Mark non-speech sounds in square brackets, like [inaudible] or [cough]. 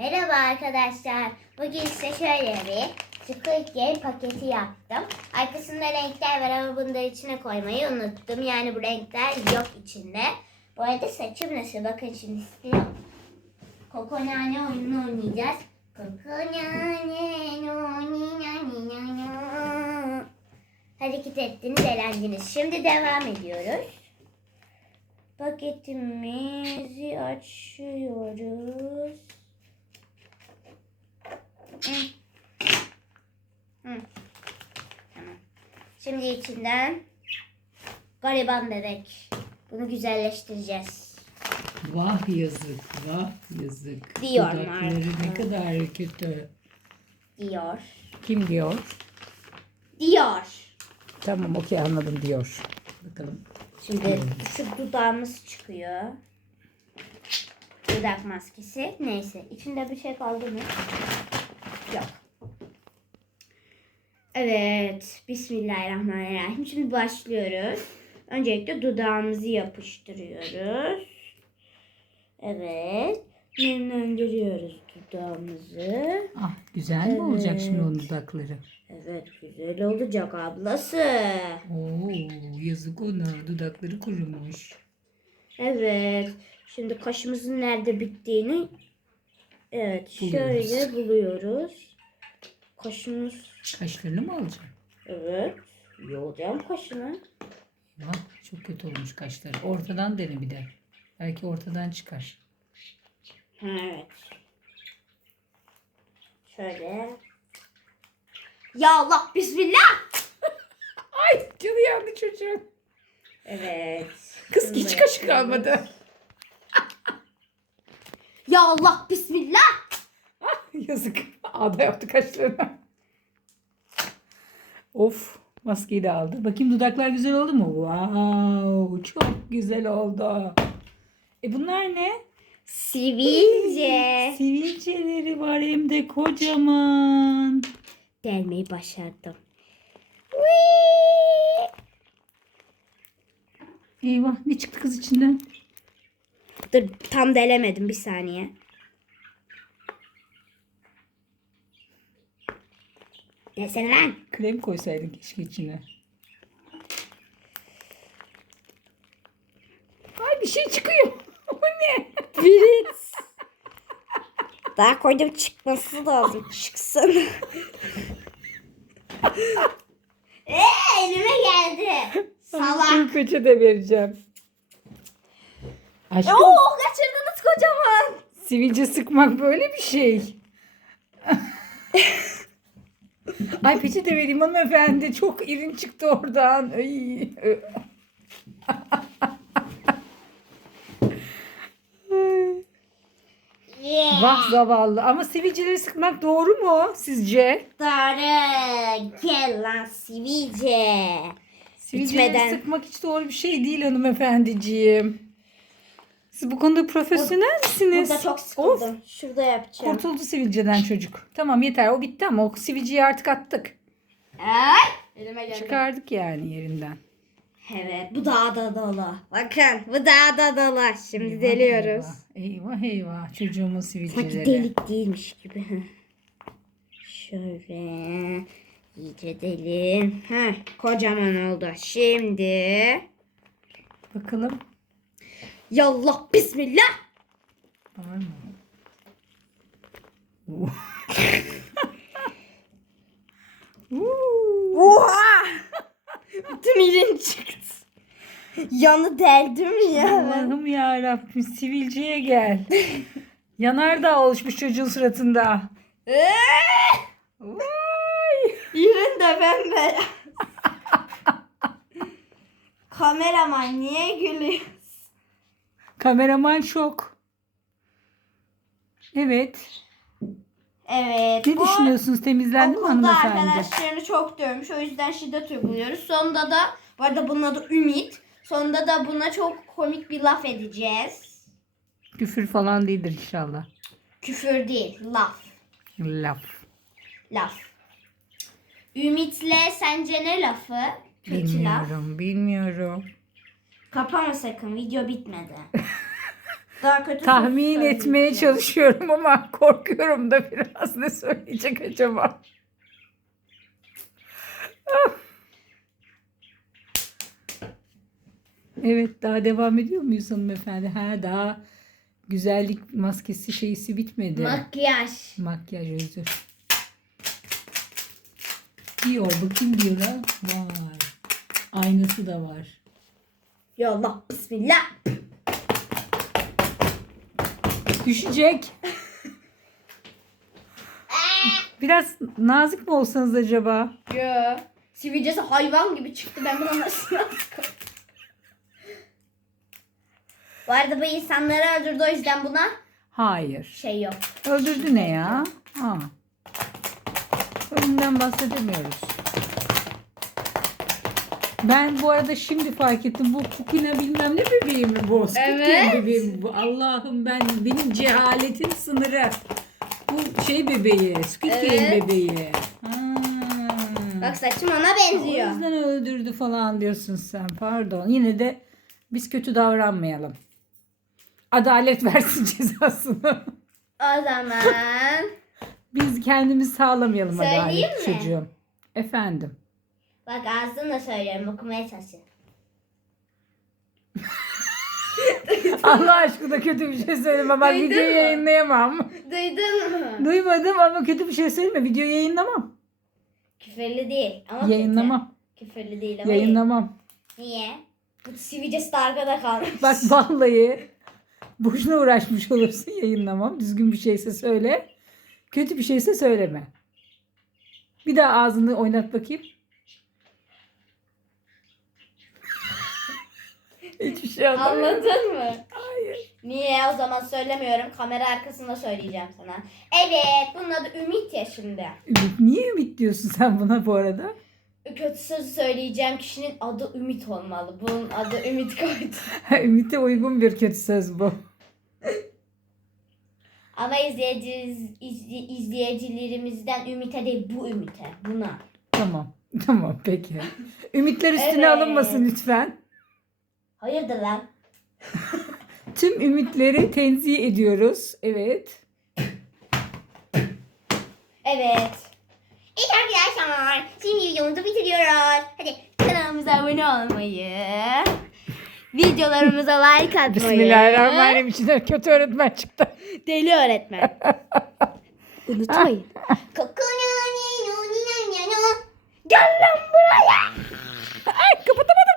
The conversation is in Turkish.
Merhaba arkadaşlar. Bugün size şöyle bir Squid Game paketi yaptım. Arkasında renkler var ama da içine koymayı unuttum. Yani bu renkler yok içinde. Bu arada saçım nasıl? Bakın şimdi istiyor. Kokonane oyununu oynayacağız. Kokonane oynayacağız. Hareket ettiniz, eğlendiniz. Şimdi devam ediyoruz. Paketimizi açıyoruz. Şimdi içinden gariban bebek. Bunu güzelleştireceğiz. Vah yazık, vah yazık. Diyor Dudakları ne kadar kötü. Diyor. Kim diyor? Diyor. Tamam okey anladım diyor. Bakalım. Şimdi şu dudağımız çıkıyor. Dudak maskesi. Neyse. İçinde bir şey kaldı mı? Yok. Evet. Bismillahirrahmanirrahim. Şimdi başlıyoruz. Öncelikle dudağımızı yapıştırıyoruz. Evet. Nemlendiriyoruz dudağımızı. Ah güzel mi olacak şimdi Evet. onun dudakları? Evet güzel olacak ablası. Oo yazık ona dudakları kurumuş. Evet. Şimdi kaşımızın nerede bittiğini evet Buluyoruz. şöyle buluyoruz. Kaşımız Kaşlarını mı alacaksın? evet. Yolacağım kaşını. Vah çok kötü olmuş kaşları. Ortadan dene bir de. Belki ortadan çıkar. Evet. Şöyle. Ya Allah bismillah. [laughs] Ay canı yandı çocuğun. Evet. Kız hiç kaşı kalmadı. Ya Allah bismillah. [laughs] Yazık. Ağda yaptı kaşlarını. Of. Maskeyi de aldı. Bakayım dudaklar güzel oldu mu? Wow. Çok güzel oldu. E bunlar ne? Sivilce. Sivilceleri var hem de kocaman. Delmeyi başardım. Eyvah ne çıktı kız içinden? Dur tam delemedim bir saniye. Desene lan. Krem koysaydın keşke içine. Ay bir şey çıkıyor. [laughs] O ne? Fritz. Daha koydum çıkması lazım. Çıksın. Eee [laughs] elime geldi. Salak. Bir peçete vereceğim. Aşkım Oo kaçırdınız kocaman. sivilce sıkmak böyle bir şey. [laughs] [laughs] Ay peçete vereyim hanımefendi. Çok irin çıktı oradan. Ay. [laughs] Vah zavallı. Ama sivilceleri sıkmak doğru mu sizce? Doğru. Gel lan sivilce. Sivilceleri Bitmeden. sıkmak hiç doğru bir şey değil hanımefendiciğim. Siz bu konuda profesyonel misiniz? Burada çok Of, sıkıldım. Şurada yapacağım. kurtuldu sivilceden çocuk. Tamam yeter o bitti ama o sivilceyi artık attık. Ay. Elime geldi. Çıkardık yani yerinden. Evet bu daha da dolu. Bakın bu daha da dolu. Şimdi deliyoruz. Eyvah eyvah, eyvah. çocuğumun Sanki sivilceleri. delik değilmiş gibi. Şöyle iyice delin. Heh, kocaman oldu. Şimdi Bakalım. Yallah bismillah. Var mı? Oo. Oha! [laughs] Bütün irin çıktı. Yanı deldim ya. Allah'ım ya Rabbim sivilceye gel. Yanardağ oluşmuş çocuğun suratında. Vay. İrin de ben [laughs] Kameraman niye gülüyor? Kameraman şok. Evet. Evet. Ne bu düşünüyorsunuz? Temizlendi mi okulda hanımefendi? arkadaşlarını çok dövmüş. O yüzden şiddet uyguluyoruz. Sonunda da bu arada bunun adı Ümit. Sonunda da buna çok komik bir laf edeceğiz. Küfür falan değildir inşallah. Küfür değil, laf. Laf. Laf. Ümit'le sence ne lafı? Kötü laf. Bilmiyorum, bilmiyorum. Kapama sakın video bitmedi. [laughs] Daha kötü Tahmin etmeye çalışıyorum ama korkuyorum da biraz ne söyleyecek acaba? Ah. Evet daha devam ediyor muyuz hanımefendi? Ha daha güzellik maskesi şeysi bitmedi. Makyaj. Makyaj özür. Diyor bakayım diyor ha. Vay. Aynası da var. Ya Allah bismillah. Düşecek. Biraz nazik mi olsanız acaba? Yo. Sivilcesi hayvan gibi çıktı. Ben buna nasıl Bu arada bu insanları öldürdü o yüzden buna Hayır. şey yok. Öldürdü ne ya? Ha. Ölümden bahsedemiyoruz. Ben bu arada şimdi fark ettim. Bu Kukina bilmem ne bebeği mi bu? Evet. bebeği mi bu? Allah'ım ben benim cehaletin sınırı. Bu şey bebeği. Squid Game Evet. bebeği. Ha. Bak saçım ona O benziyor. yüzden öldürdü falan diyorsun sen. Pardon. Yine de biz kötü davranmayalım. Adalet [laughs] versin cezasını. O zaman Biz kendimiz sağlamayalım Söyleyeyim adalet mi? çocuğum. Efendim. Bak ağzımla söylüyorum okumaya çalışıyorum. [laughs] Allah aşkına kötü bir şey söyleme. Ben Duydun videoyu mu? yayınlayamam. Duydun mu? Duymadım ama kötü bir şey söyleme. Videoyu yayınlamam. Küfürlü değil ama Yayınlamam. kötü. Küfürlü değil ama Yayınlamam. Niye? Bu sivilcesi de arkada kalmış. Bak vallahi boşuna uğraşmış olursun yayınlamam. Düzgün bir şeyse söyle. Kötü bir şeyse söyleme. Bir daha ağzını oynat bakayım. Hiçbir şey anlamadım. Anladın mı? Hayır. Niye o zaman söylemiyorum. Kamera arkasında söyleyeceğim sana. Evet bunun adı Ümit ya şimdi. Ümit, niye Ümit diyorsun sen buna bu arada? Kötü sözü söyleyeceğim kişinin adı Ümit olmalı. Bunun adı Ümit koydum. Ümit'e uygun bir kötü söz bu. Ama izleyici, izli- izleyicilerimizden Ümit'e değil bu Ümit'e. Buna. Tamam. Tamam peki. Ümitler üstüne Evet. alınmasın lütfen. Hayırdır lan? [laughs] Tüm ümitleri tenzih ediyoruz. Evet. Evet. İlk arkadaşlar şimdi videomuzu bitiriyoruz. Hadi kanalımıza abone olmayı, videolarımıza like atmayı. Bismillahirrahmanirrahim. İçinden kötü öğretmen çıktı. Deli öğretmen. Unutmayın. [laughs] Gel lan buraya. Ay kapatamadım.